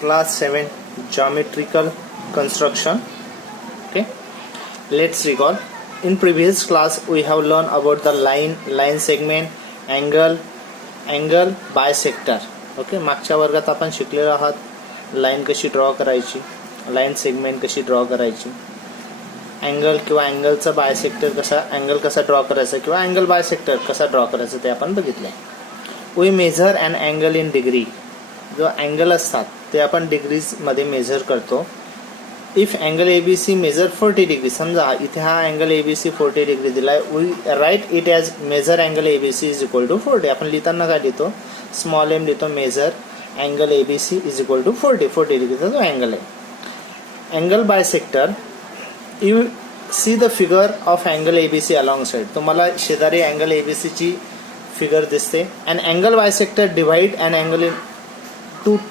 Class 7 Geometrical Construction. Okay, let's recall. In previous class we have learned about the line segment, angle bisector. Okay, मागच्या वर्गात आपण शिकलेलो आहात line कशी draw करायची, लाईन सेगमेंट कशी ड्रॉ करायची, अँगल किंवा अँगलचा बायसेक्टर कसा अँगल कसा ड्रॉ करायचा किंवा अँगल बायसेक्टर कसा ड्रॉ करायचा ते आपण बघितलंय. We measure an angle in degree. जो अँगल असतात ते आपण डिग्रीज मध्ये मेजर करतो. If angle ABC measure 40 degree, समजा इथे हा अँगल ABC 40 डिग्री दिलाय, we write it as measure angle ABC is equal to 40. आपण लिहिताना काय लिहितो, स्मॉल एम लिहितो, measure angle ABC is equal to 40 डिग्रीचा जो अँगल आहे. Angle bisector, you see the figure of angle ABC along side. तुम्हाला शेजारी अँगल ABC ची फिगर दिसते. And angle bisector divide and angle in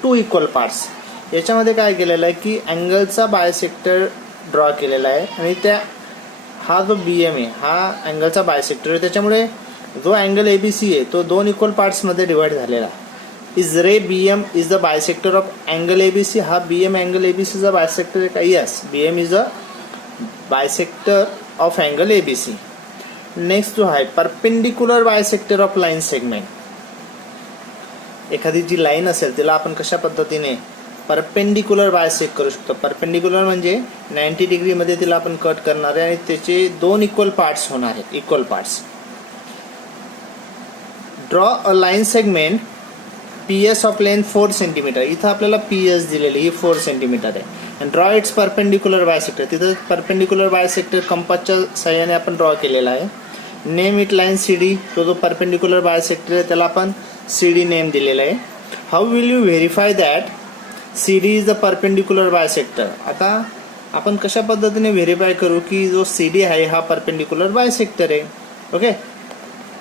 two equal parts. याच्यामध्ये काय केलेलं आहे की अँगलचा बायसेक्टर ड्रॉ केलेला आहे आणि त्या हा जो BM आहे हा अँगलचा बायसेक्टर आहे. त्याच्यामुळे जो अँगल ABC आहे तो दोन इक्वल पार्ट्स मध्ये डिवाइड झालेला. Is ray BM is the bisector of angle ABC. हा BM अँगल ABC चा बायसेक्टर आहे का? Yes, BM is a bisector of angle ABC. Next जो आहे perpendicular bisector of line segment. एखादी जी लाईन असेल तिला आपण कशा पद्धतीने परपेंडिक्युलर बायसेक्ट करू शकतो. परपेंडिक्युलर म्हणजे 90 डिग्री मध्ये तिला आपण कट करणार आहे आणि त्याचे दोन इक्वल पार्ट्स होणार आहेत, equal parts. Draw a line segment PS of length 4 centimetre. इथं आपल्याला PS दिलेली ही 4 सेंटीमीटर आहे. आणि ड्रॉ इट्स परपेंडिक्युलर बायसेक्टर. तिथं परपेंडिक्युलर बायसेक्टर कंपासच्या साह्याने आपण ड्रॉ केलेला आहे. Name it line CD. तो जो परपेंडिक्युलर बायसेक्टर आहे त्याला आपण CD नेम दिलेला आहे. How will you verify that CD is the perpendicular bisector. आता आपण कशा पद्धतीने व्हेरीफाय करू की जो CD आहे हा परपेंडिक्युलर बायसेक्टर आहे. ओके,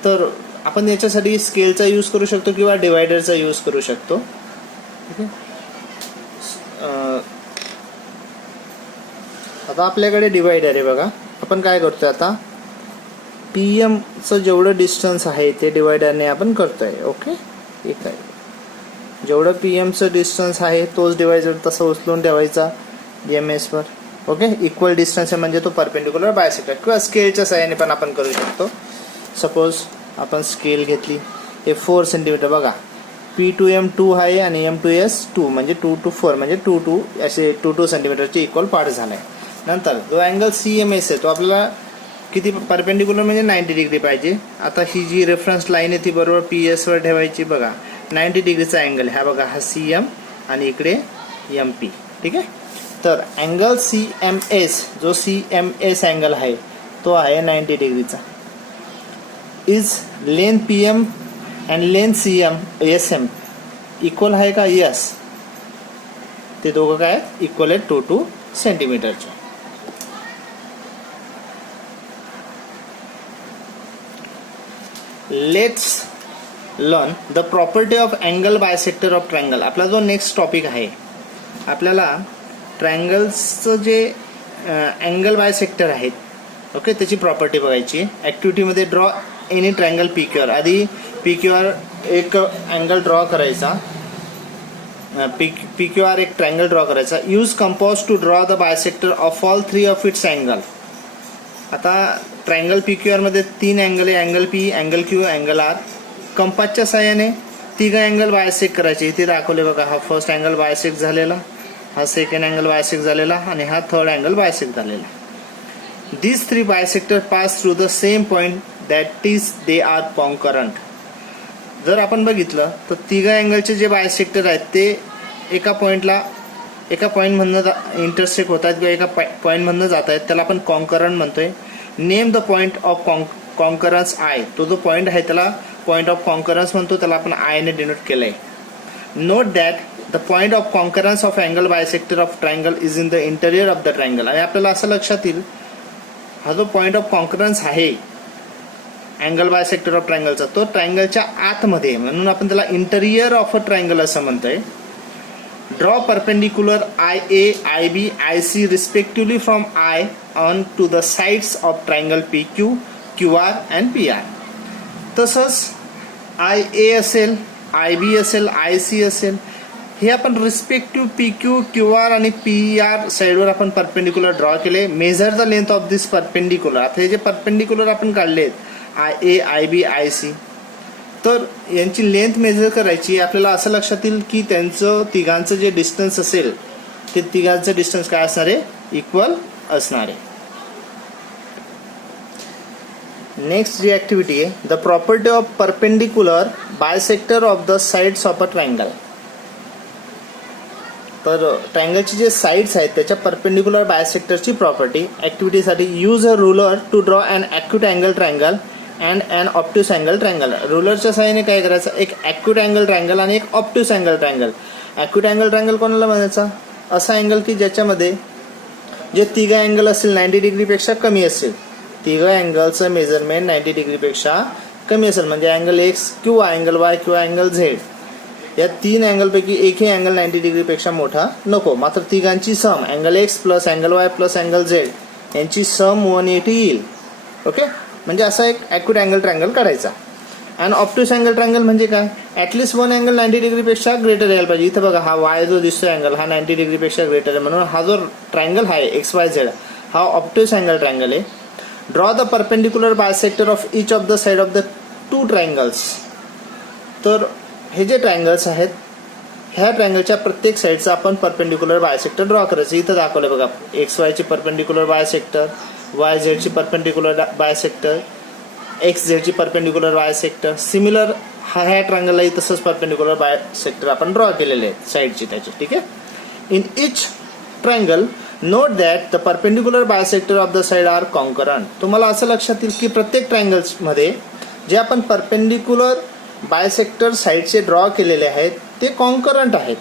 तर आपण याच्यासाठी स्केलचा यूज करू शकतो किंवा डिवायडरचा यूज करू शकतो. ओके, आता आपल्याकडे डिवायडर आहे बघा. आपण काय करतोय आता PM चं जेवढं डिस्टन्स आहे ते डिवायडरने आपण करतोय. ओके, ठीक आहे. जेवढं PM चं डिस्टन्स आहे तोच डिवायडर तसं उचलून ठेवायचा MS वर. ओके, इक्वल डिस्टन्स आहे म्हणजे तो परपेंडिक्युलर बायसेक्टर. किंवा स्केलच्या साह्याने पण आपण करू शकतो. सपोज आपण स्केल घेतली, हे 4 सेंटीमीटर बघा, P to M 2 आहे आणि M to S 2 म्हणजे 2 to 4 म्हणजे 2 असे 2 सेंटीमीटरचे इक्वल पार्ट झालाय. नंतर जो अँगल CMS आहे तो आपल्याला किती परपेंडिक्युलर म्हणजे 90 डिग्री पाहिजे. आता ही जी रेफरन्स लाईन आहे ती बरोबर PS वर ठेवायची. बघा 90 डिग्रीचा अँगल हा बघा, हा CM आणि इकडे MP. ठीक आहे, तर अँगल CMS जो CMS अँगल आहे तो आहे 90 डिग्रीचा. Is length PM and length SM equal आहे का? यस, ते दोघं काय इक्वल आहेत 2 सेंटीमीटरचे. Let's learn the property of angle bisector of triangle. आपला जो नेक्स्ट टॉपिक आहे, आपल्याला ट्रायंगल्सचं जे अँगल बायसेक्टर आहेत, ओके, त्याची प्रॉपर्टी बघायची. ॲक्टिव्हिटीमध्ये ड्रॉ एनी ट्रायंगल PQR. आधी PQR एक अँगल ड्रॉ करायचा, PQR एक ट्रायंगल ड्रॉ करायचा. Use compass to draw the bisector of all 3 of its angle. आता ट्रायंगल PQR मध्ये 3 अँगल आहे, angle P, angle Q, angle R. कंपासच्या साह्याने 3 अँगल बायसेक्ट करायचे. इथे दाखवले बघा, हा फर्स्ट अँगल बायसेक्ट झालेला, हा सेकंड अँगल बायसेक्ट झालेला आणि हा थर्ड अँगल बायसेक्ट झालेला. These 3 bisectors pass through the same point, that is they are concurrent. जर आपण बघितलं तर 3 अँगलचे जे बायसेक्टर आहेत ते एका पॉइंट मधनं इंटरसेक्ट होतात किंवा एका पॉइंट मधनं जात आहेत, त्याला आपण कॉन्करंट म्हणतोय. Name the point of concurrence I. तो जो पॉइंट आहे त्याला पॉइंट ऑफ कॉन्करन्स म्हणतो, त्याला आपण I ने डिनोट केलंय. Note that the point of concurrence of angle bisector of triangle is in the interior of the triangle. आणि आपल्याला असं लक्षात येईल, हा जो पॉइंट ऑफ कॉन्करन्स आहे अँगल बायसेक्टर ऑफ ट्रायंगलचा तो ट्रायंगलच्या आतमध्ये, म्हणून आपण त्याला इंटेरियर ऑफ अ ट्रायंगल असं म्हणतोय. Draw perpendicular IA, IB, IC respectively from I on to the sides of triangle PQ, QR and PR. तसंच IA असेल, IB असेल, IC असेल, हे आपण respective P Q Q R आणि पी आर साईडवर आपण परपेंडिक्युलर ड्रॉ केले. Measure the length of this perpendicular. आता हे जे परपेंडिक्युलर आपण काढले आहेत I A I B I C, तर यांची लेंथ मेजर करायची. आपल्याला असं लक्षात येईल की त्यांचं तिघांचं जे डिस्टन्स असेल ते तिघांचं डिस्टन्स काय असणार आहे, इक्वल असणार आहे. नेक्स्ट जी ऍक्टिव्हिटी आहे, the property of perpendicular bisector of the sides of a triangle. तर ट्रायंगलचे जे साइड्स आहेत त्याच्या परपेंडिक्युलर बायसेक्टरची प्रॉपर्टी. ऍक्टिव्हिटीसाठी use a ruler to draw an acute angle triangle and an obtuse angle triangle. रुलरच्या सहाय्याने काय करायचं, एक ॲक्यूट अँगल ट्रायंगल आणि एक obtuse angle triangle. Acute angle triangle कोणाला म्हणायचा, असा अँगल की ज्याच्यामध्ये जे तिघं अँगल असतील 90 डिग्रीपेक्षा कमी असेल. तिघं अँगलचं मेजरमेंट 90 डिग्रीपेक्षा कमी असेल, म्हणजे अँगल एक्स किंवा अँगल वाय किंवा अँगल झेड, या तीन अँगलपैकी एकही अँगल 90 डिग्रीपेक्षा मोठा नको. मात्र तिघांची sum angle x plus angle y plus angle z यांची सम 180 येईल. ओके, म्हणजे असा एक ॲक्यूट अँगल ट्रायंगल काढायचा. अँड ऑप्ट्यूस अँगल ट्रायंगल म्हणजे काय, ॲटलिस्ट वन अँगल 90 डिग्रीपेक्षा ग्रेटर यायला पाहिजे. इथं बघा हा वाय जो दिसतोय अँगल हा 90 डिग्रीपेक्षा ग्रेटर आहे, म्हणून हा जो ट्रायंगल आहे एक्स वाय झेड हा ऑप्ट्यूस अँगल ट्रायंगल आहे. Draw the perpendicular bisector of each of the side of the two triangles. तर हे जे ट्रायंगल्स आहेत ह्या ट्रायंगलच्या प्रत्येक साईडचा आपण परपेंडिक्युलर बायसेक्टर ड्रॉ करायचं. इथं दाखवलं बघा, एक्स वायची परपेंडिक्युलर बायसेक्टर, वाय झेडची परपेंडिक्युलर बायसेक्टर, एक्स झेडची परपेंडिक्युलर बायसेक्टर. सिमिलर ह्या ट्रायंगललाही तसंच परपेंडिक्युलर बायसेक्टर आपण ड्रॉ केलेले आहेत साईडची त्याची. ठीक आहे. In each triangle note that the perpendicular bisector of the side are concurrent. तुम्हाला असं लक्षात येईल की प्रत्येक ट्रायंगल्समध्ये जे आपण परपेंडिक्युलर बायसेक्टर साईडचे ड्रॉ केलेले आहेत ते कॉन्करंट आहेत.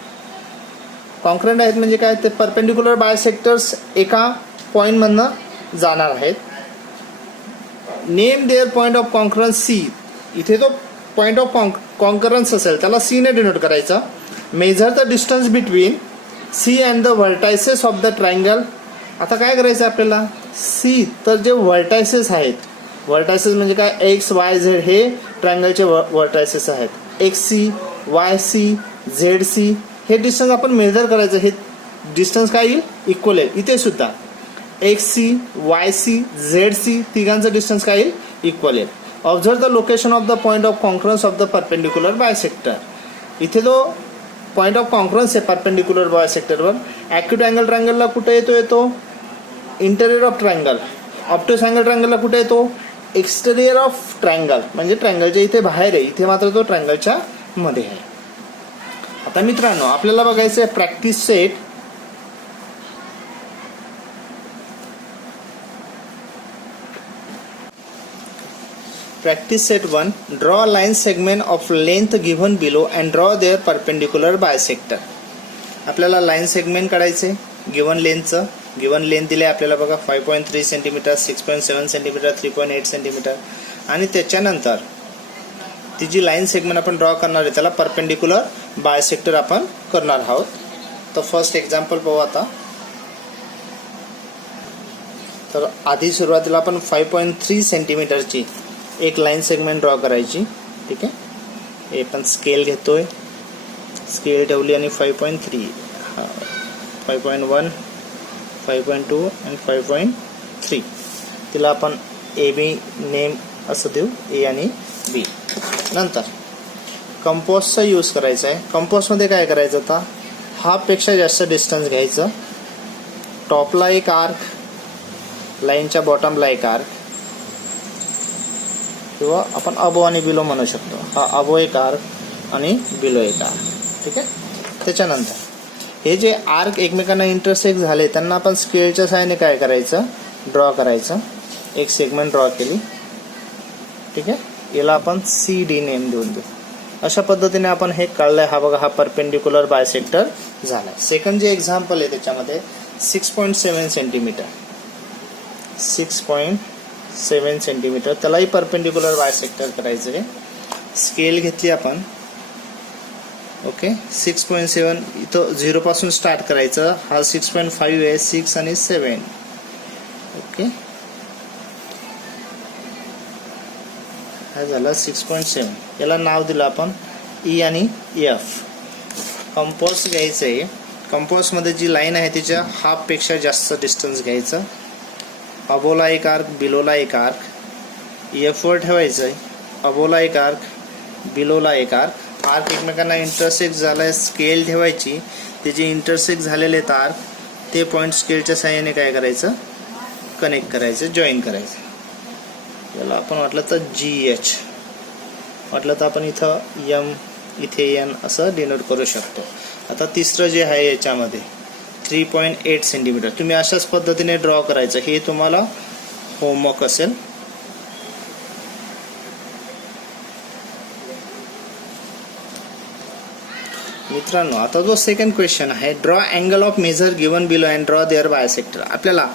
कॉन्करंट आहेत म्हणजे काय, ते परपेंडिक्युलर बायसेक्टर्स एका पॉईंटमधनं जाणार आहेत. Name their point of concurrence C. इथे तो पॉईंट ऑफ कॉन्करन्स असेल त्याला सी ने डिनोट करायचा. Measure the distance between C and the vertices of the triangle. आता काय करायचं आपल्याला, सी तर जे व्हर्टायसेस आहेत, व्हर्टायसेस म्हणजे काय, एक्स वाय झेड हे ट्रायंगलचे व्हर्टायसेस आहेत. X c y c z c हे डिस्टन्स आपण मेजर करायचं. हे डिस्टन्स काय येईल, इक्वल आहे. इथे सुद्धा x c y c z c तिघांचं डिस्टन्स काय येईल, इक्वल आहे. Observe the location of the point of concurrence of the perpendicular bisector. इथे जो पॉईंट ऑफ कॉन्करन्स आहे परपेंडिक्युलर बायसेक्टरवर, ॲक्यूट अँगल ट्रायंगलला कुठे येतो interior of triangle. Obtuse angle ट्रायंगलला कुठे येतो, एक्सटेरियर ऑफ ट्रायंगल, म्हणजे ट्रायंगलच्या इथे बाहेर आहे. इथे मात्र तो ट्रायंगलच्या मध्ये आहे. आता मित्रांनो आपल्याला बघायचं आहे practice set. Practice set 1. Draw a line segment of length given below and draw their perpendicular bisector. आपल्याला लाईन सेगमेंट काढायचे गिवन लेंथचं. गिवन लेंथ दिले आपल्याला बघा 5.3 सेंटीमीटर, 6.7 सेंटीमीटर, 3.8 सेंटीमीटर. आणि त्याच्यानंतर ती जी लाईन सेगमेंट आपण ड्रॉ करणार आहे त्याला परपेंडिक्युलर बायसेक्टर आपण करणार आहोत. तर फर्स्ट एक्झाम्पल पाहू आता. तर आधी सुरुवातीला आपण 5.3 सेंटीमीटरची एक लाईन सेगमेंट ड्रॉ करायची. ठीक आहे, हे पण स्केल घेतोय, स्केल ठेवली आणि 5.3, 5.1, 5.2 आणि 5.3 तिला आपण ए बी नेम असं देऊ, ए आणि बी. नंतर कंपोजचा यूज करायचा आहे. कंपोजमध्ये काय करायचं, आता हाफपेक्षा जास्त डिस्टन्स घ्यायचं. टॉपला एक आर्क, लाईनच्या बॉटमला एक आर्क, किंवा आपण अबो आणि बिलो म्हणू शकतो. हा अबो एक आर्क आणि बिलो एक आर्क. ठीक आहे. त्याच्यानंतर हे जे आर्क एकमेकांना इंटरसेक्ट झाले त्यांना आपण स्केलच्या सहाय्याने काय करायचं, ड्रॉ करायचं. एक सेगमेंट ड्रॉ केली. ठीक आहे, याला आपण सी डी नेम देऊन देऊ. अशा पद्धतीने आपण हे काढलंय. हा बघा, हा परपेंडिक्युलर बायसेक्टर झाला. सेकंड जे एक्झाम्पल आहे त्याच्यामध्ये 6.7 सेंटीमीटर, 6.7 सेंटीमीटर त्यालाही परपेंडिक्युलर बायसेक्टर करायचं आहे. स्केल घेतली आपण. ओके, 6.7 इथं 0 पासून स्टार्ट करायचं. हा 6.5 आहे, 6 आणि 7. ओके, हा झाला 6.7. याला नाव दिलं आपण ई आणि एफ. कंपास घ्यायचं आहे. कंपासमध्ये जी लाईन आहे त्याच्या हाफपेक्षा जास्त डिस्टन्स घ्यायचं. अबोला एक आर्क, बिलोला एक आर्क. F वर ठेवायचं आहे. अबोला एक आर्क, बिलोला एक आर्क. आर्क एकमेकांना इंटरसेक्ट झालाय, स्केल ठेवायची. ते जे इंटरसेक्ट झालेले आहेत आर्क, ते पॉईंट स्केलच्या साहाय्याने काय करायचं, कनेक्ट करायचं, जॉईन करायचं. याला आपण वाटलं तर GH, वाटलं तर आपण इथं M, इथे N असं डिनोट करू शकतो. आता तिसरं जे आहे याच्यामध्ये 3.8 सेंटीमीटर, तुम्ही अशाच पद्धतीने ड्रॉ करायचं. हे तुम्हाला होमवर्क असेल. मित्रांनो, आता जो सेकंड क्वेश्चन आहे, draw angle of measure given below and draw their bisector. आपल्याला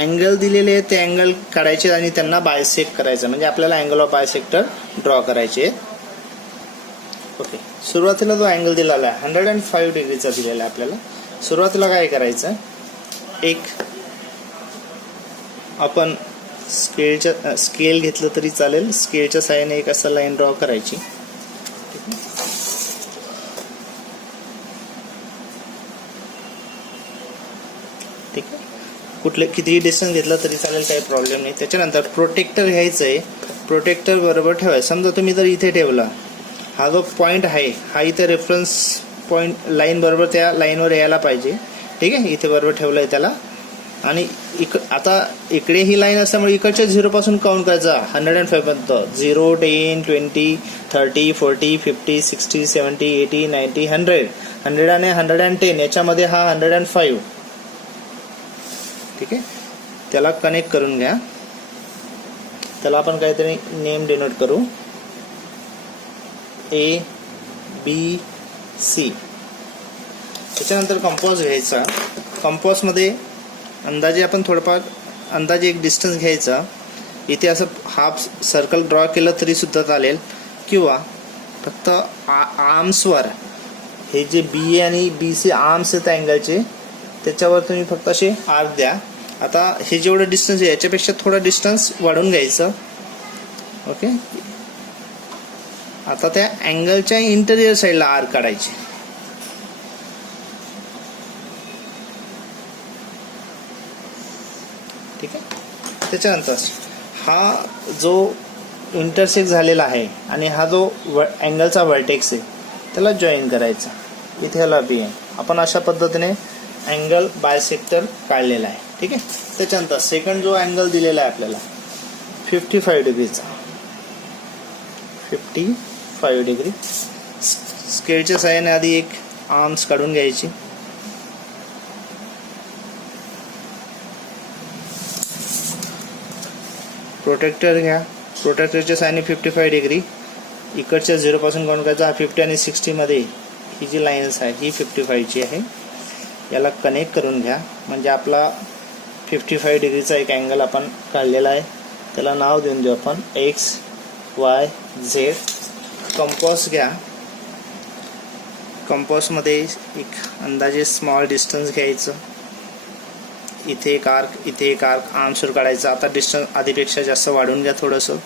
अँगल दिलेले आहेत, ते अँगल काढायचे आणि त्यांना बायसेक्ट करायचं, म्हणजे आपल्याला अँगल ऑफ बायसेक्टर ड्रॉ करायचे. ओके, सुरुवातीला जो अँगल दिलेला आहे 105 डिग्रीचा दिलेला आहे आपल्याला. सुरुवातीला काय करायचं, एक आपण स्केल घेतलं तरी चालेल, स्केलच्या साहाय्याने एक असं लाईन ड्रॉ करायची. ठीक आहे, कुठले कितीही डिस्टन्स घेतला तरी चालेल, काही प्रॉब्लेम नाही. त्याच्यानंतर प्रोटेक्टर घ्यायचं आहे. प्रोटेक्टर बरोबर ठेवायचं. समजा तुम्ही जर इथे ठेवला, हा जो पॉईंट आहे हा इथे रेफरन्स पॉईंट लाईन बरोबर त्या लाईनवर यायला पाहिजे. ठीक आहे, इथे बरोबर ठेवलं आहे त्याला. आणि आता इकडे ही लाईन असल्यामुळे इकडच्या 0 पासून काउंट करायचा 105 पर्यंत. 0, 10, 20, 30, 40, 50, 60, 70, 80, 90, 100. 100 आणि 110 याच्यामध्ये हा 105. ठीक आहे, त्याला कनेक्ट करून घ्या. त्याला आपण काहीतरी नेम डिनोट करू, ABC. त्याच्यानंतर कंपास घ्यायचा. कंपासमध्ये अंदाजे आपण थोडंफार अंदाजे एक डिस्टन्स घ्यायचा. इथे असं हाफ सर्कल ड्रॉ केलं तरी सुद्धा चालेल, किंवा फक्त आर्म्सवर हे जे BA आणि BC आर्म्स आहेत अँगलचे, त्याच्यावर तुम्ही फक्त असे आर्क द्या. आता हे जेवढं डिस्टन्स आहे याच्यापेक्षा थोडं डिस्टन्स वाढवून घ्यायचं. ओके, आता त्या अँगलच्या इंटेरियर साईडला आर्क काढायचे. ठीक आहे, त्याच्यानंतर हा जो इंटरसेक्ट झालेला आहे आणि हा जो अँगलचा व्हर्टेक्स आहे त्याला जॉईन करायचा. इथे ह्याला B आहे. आपण अशा पद्धतीने अँगल बायसेक्टर काढलेला आहे. ठीक आहे, त्याच्यानंतर सेकंड जो अँगल दिलेला आहे आपल्याला 55 डिग्रीचा, 55 डिग्री. स्केलच्या साहाय्याने आधी एक आर्म्स काढून घ्यायची. प्रोटेक्टर घ्या. प्रोटेक्टरच्या साहाय्याने 55 डिग्री इकडच्या 0 पासून काउंट करायचा. 50 आणि 60 मध्ये ही जी लाईन्स आहे ही 55 ची आहे. याला कनेक्ट करून घ्या, म्हणजे आपला 55 डिग्रीचा एक अँगल आपण काढलेला आहे. त्याला नाव देऊन देऊ आपण X, Y, Z. कंपास घ्या. कंपासमध्ये एक अंदाजे स्मॉल डिस्टन्स घ्यायचं. इथे एक आर्क, इथे एक आर्क आर्मसवर काढायचा. आता डिस्टन्स आधीपेक्षा जास्त वाढवून घ्या थोडंसं.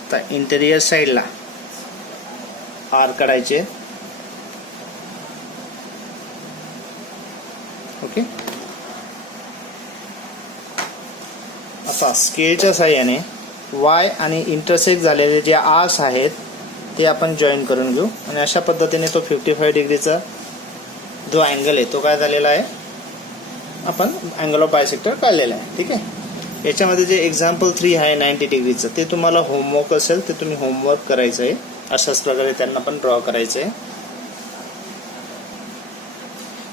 आता इंटेरियर साईडला आर्क काढायचे. ओके, आता स्केलच्या साहाय्याने Y आणि इंटरसेक्ट झालेले जे आर्क्स आहेत ते आपण जॉईन करून घेऊ. आणि अशा पद्धतीने तो 55 डिग्रीचा जो अँगल आहे तो काय झालेला आहे, आपण अँगल ऑफ बायसेक्टर काढलेला आहे. ठीक आहे, याच्यामध्ये जे एक्झाम्पल 3 आहे 90 डिग्रीचं, ते तुम्हाला होमवर्क असेल, ते तुम्ही होमवर्क करायचं आहे. अशाच प्रकारे त्यांना पण ड्रॉ करायचं आहे.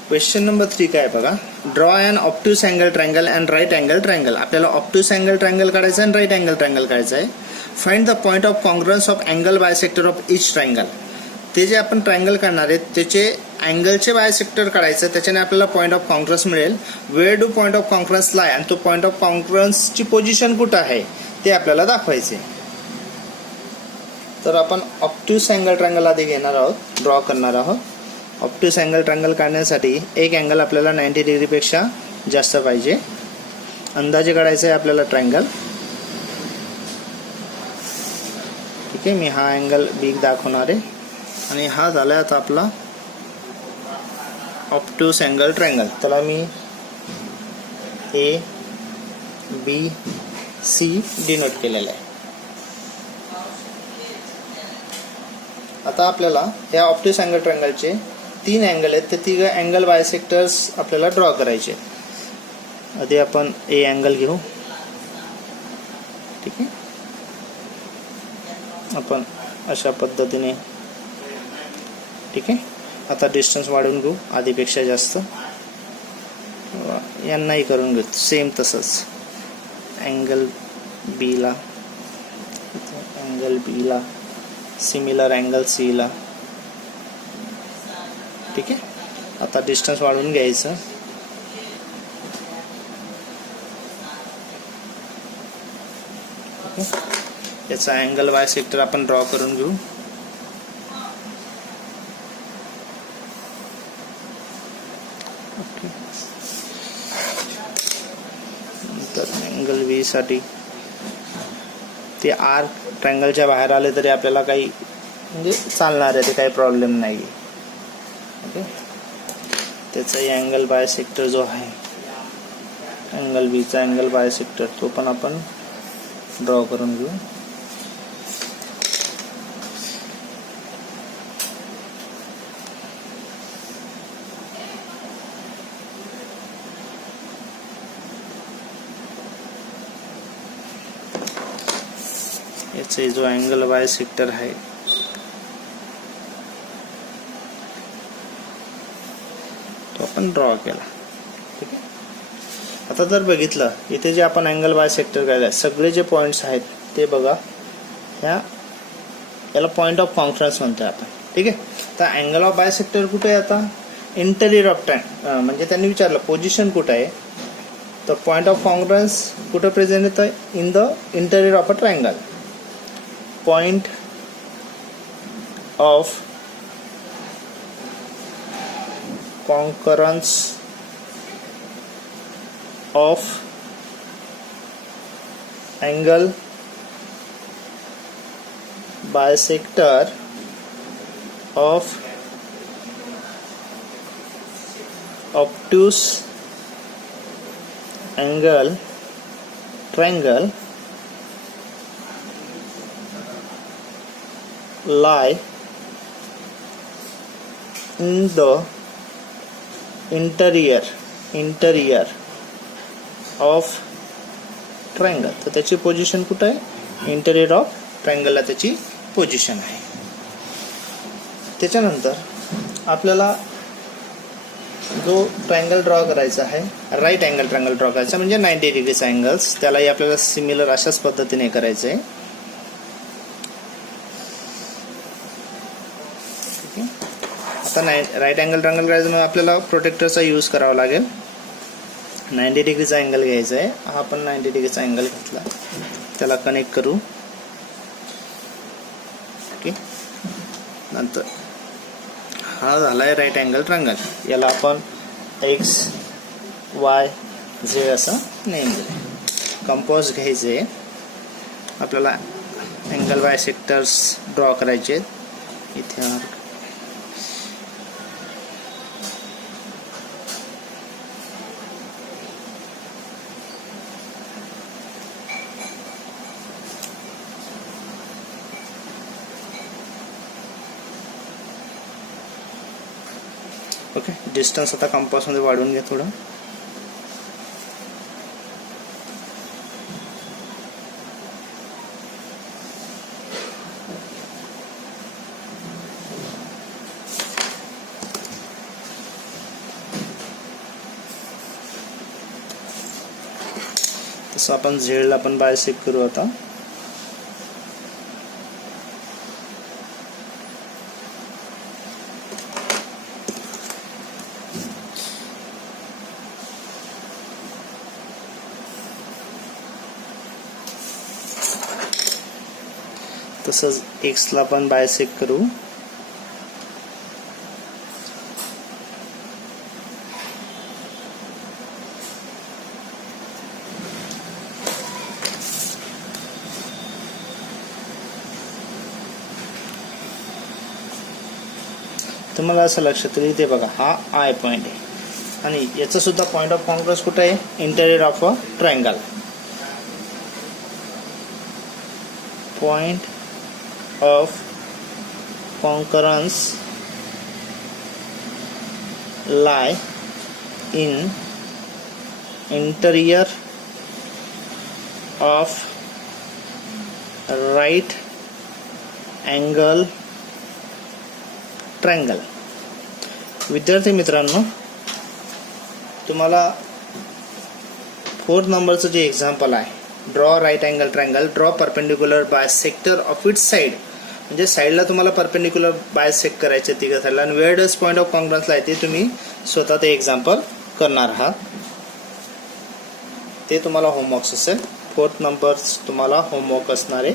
क्वेश्चन नंबर 3 काय बघा, draw and obtuse angle triangle and right angle triangle. आपल्याला ऑप्ट्यूस अँगल ट्रायंगल काढायचं आणि राईट अँगल ट्रायंगल काढायचं आहे. Find the point of congruence of angle bisector of each triangle. ते जे आपण ट्रायंगल काढणार आहेत त्याचे अँगलचे बायसेक्टर काढायचं, त्याच्याने आपल्याला पॉईंट ऑफ कॉन्ग्रुअन्स मिळेल. वेअर डू पॉईंट ऑफ कॉन्ग्रुअन्स लाय, आणि तो पॉईंट ऑफ कॉन्ग्रुअन्सची पोझिशन कुठं आहे ते आपल्याला दाखवायचे. तर आपण ऑप्ट्यूस अँगल ट्रायंगल आधी घेणार आहोत, ड्रॉ करणार आहोत. ऑप्ट्यूस अँगल ट्रायंगल काढण्यासाठी एक अँगल आपल्याला 90 डिग्रीपेक्षा जास्त पाहिजे. अंदाजे काढायचं आहे आपल्याला ट्रायंगल. ठीक आहे, मी हा अँगल B दाखवणार आहे आणि हा झाला आता आपला ऑब्ट्यूस अँगल ट्रायंगल. त्याला मी ए बी सी डिनोट केलेलं आहे. आता आपल्याला या ऑब्ट्यूस अँगल ट्रायंगलचे 3 अँगल आहेत. ते 3 अँगल बायसेक्टर्स आपल्याला ड्रॉ करायचे. आधी आपण ए अँगल घेऊ. ठीक आहे, आपण अशा पद्धतीने. ठीक आहे, आता डिस्टन्स वाढवून घेऊ आधीपेक्षा जास्त. यांनाही करून घेऊ सेम तसंच. अँगल बीला, अँगल बीला सिमिलर अँगल सीला. ठीक आहे, आता डिस्टन्स वाढवून घ्यायचं. याचा अँगल बायसेक्टर आपण ड्रॉ करून घेऊ. नंतर अँगल बी साठी ते आर ट्रायंगलच्या बाहेर आले तरी आपल्याला काही म्हणजे चालणार आहे, ते काही प्रॉब्लेम नाही. ओके, त्याचाही अँगल बायसेक्टर जो आहे अँगल बीचा अँगल बायसेक्टर तो पण आपण ड्रॉ करून घेऊ. याचा जो अँगल बायसेक्टर आहे तो आपण ड्रॉ केला. ठीक आहे, आता जर बघितलं इथे जे आपण अँगल बायसेक्टर केलं सगळे जे पॉइंट्स आहेत ते बघा, याला पॉइंट ऑफ कॉन्फरन्स म्हणतोय आपण. ठीक आहे, तर अँगल ऑफ बायसेक्टर कुठे आहे? आता इंटेरियर ऑफ म्हणजे त्यांनी विचारलं पोझिशन कुठे आहे, तर पॉइंट ऑफ कॉन्फरन्स कुठे प्रेझेंट येतं? In the interior of a triangle. Point of concurrence of angle bisector of obtuse angle triangle lie in the interior of triangle. तर त्याची पोझिशन कुठं आहे? इंटरियर ऑफ ट्रायंगलला त्याची पोझिशन आहे. त्याच्यानंतर आपल्याला जो ट्रायंगल ड्रॉ करायचा आहे राईट अँगल ट्रायंगल ड्रॉ करायचा म्हणजे 90 डिग्रीचा अँगल्स, त्यालाही आपल्याला सिमिलर अशाच पद्धतीने करायचं आहे. आता राईट अँगल ट्रायंगल करायचं मग आपल्याला प्रोटेक्टरचा यूज करावा लागेल. 90 डिग्रीचा अँगल घ्यायचा आहे. हा आपण 90 डिग्रीचा अँगल घेतला, त्याला कनेक्ट करू. ओके, नंतर हा झालाय राईट अँगल ट्रायंगल. याला आपण एक्स वाय झेड असं नेम दिलं. कंपास घ्यायचे, आपल्याला अँगल बायसेक्टर्स ड्रॉ करायचे. इथे ओके, डिस्टन्स आता कंपासमध्ये वाढवून घ्या थोडं. तसं आपण झेडला पण बायसेक्ट करू. आता तसंच एक्सला पण बायसेक्ट करू. तर तुम्हाला असं लक्षात येईल इथे बघा हा आय पॉईंट आहे आणि याचं सुद्धा पॉईंट ऑफ कॉन्ग्रस कुठे आहे interior of a triangle. Point of concurrence lie in interior of right angle triangle. विद्यार्थी मित्रांनो, तुम्हाला 4th नंबरचं जे एक्झाम्पल आहे, draw right angle triangle, draw perpendicular bisector of its side, म्हणजे साईडला तुम्हाला परपेंडिक्युलर बायसेक्ट करायचे तिघं साईडला आणि वेअर डज पॉईंट ऑफ कॉन्ग्रन्सला आहे ते तुम्ही स्वतः ते एक्झाम्पल करणार आहात. ते तुम्हाला होमवर्क असेल. 4th नंबर तुम्हाला होमवर्क असणार आहे.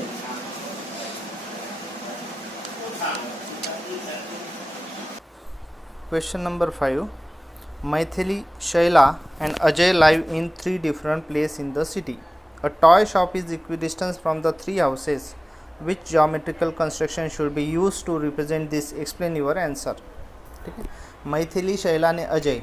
Question number 5. Maithili, Shaila and Ajay live in 3 different places in the city. A toy shop is equidistant from the 3 houses. Which geometrical construction should be used to represent this? Explain your answer. ठीक आहे. मैथिली, शैला आणि अजय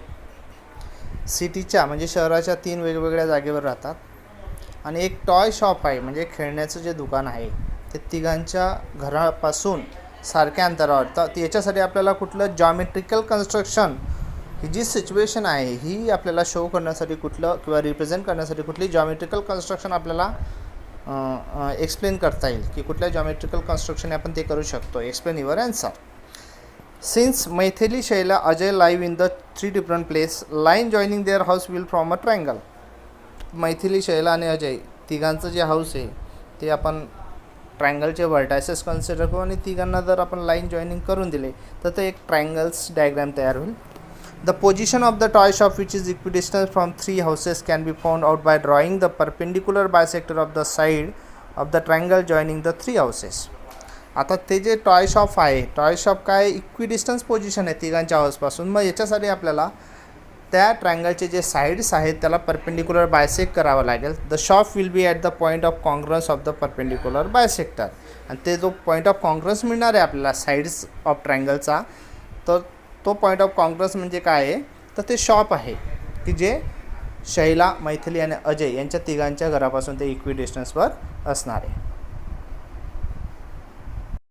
सिटीच्या म्हणजे शहराच्या 3 वेगवेगळ्या जागेवर राहतात आणि एक टॉय शॉप आहे म्हणजे खेळण्याचं जे दुकान आहे ते तिघांच्या घरापासून सारख्या अंतरावर. तर याच्यासाठी आपल्याला कुठलं जॉमेट्रिकल कन्स्ट्रक्शन, ही जी सिच्युएशन आहे ही आपल्याला शो करण्यासाठी कुठलं किंवा रिप्रेझेंट करण्यासाठी कुठली जॉमेट्रिकल कन्स्ट्रक्शन आपल्याला एक्सप्लेन करता येईल की कुठल्या जॉमेट्रिकल कन्स्ट्रक्शन आपण ते करू शकतो. Explain your answer. Since Maithili, Shaila, Ajay live in the 3 different place, line joining their house will form a triangle. Maithili, Shaila आणि अजय तिघांचं जे हाऊस आहे ते आपण ट्रायंगलचे व्हर्टायसेस कन्सिडर करू आणि तिघांना जर आपण लाईन जॉईनिंग करून दिले तर ते एक ट्रायंगल्स डायग्राम तयार होईल. The position of the toy shop, which is equidistant from 3 houses, can be found out by drawing the perpendicular bisector of the side of the triangle joining the 3 houses. आता ते जे toy shop आहे, toy shop काय equidistance position आहे तिघांच्या हाऊसपासून. मग याच्यासाठी आपल्याला त्या ट्रायंगलचे जे साईड्स आहेत त्याला परपेंडिक्युलर बायसेक्ट करावं लागेल. The shop will be at the point of congruence of the perpendicular bisector. आणि ते जो पॉईंट ऑफ कॉन्ग्रन्स मिळणार आहे आपल्याला साईड्स ऑफ ट्रायंगलचा, तर तो पॉईंट ऑफ कॉन्ग्रन्स म्हणजे काय आहे तर ते शॉप आहे की जे शैला, मैथिली आणि अजय यांच्या तिघांच्या घरापासून ते इक्विडिस्टन्सवर असणार आहे.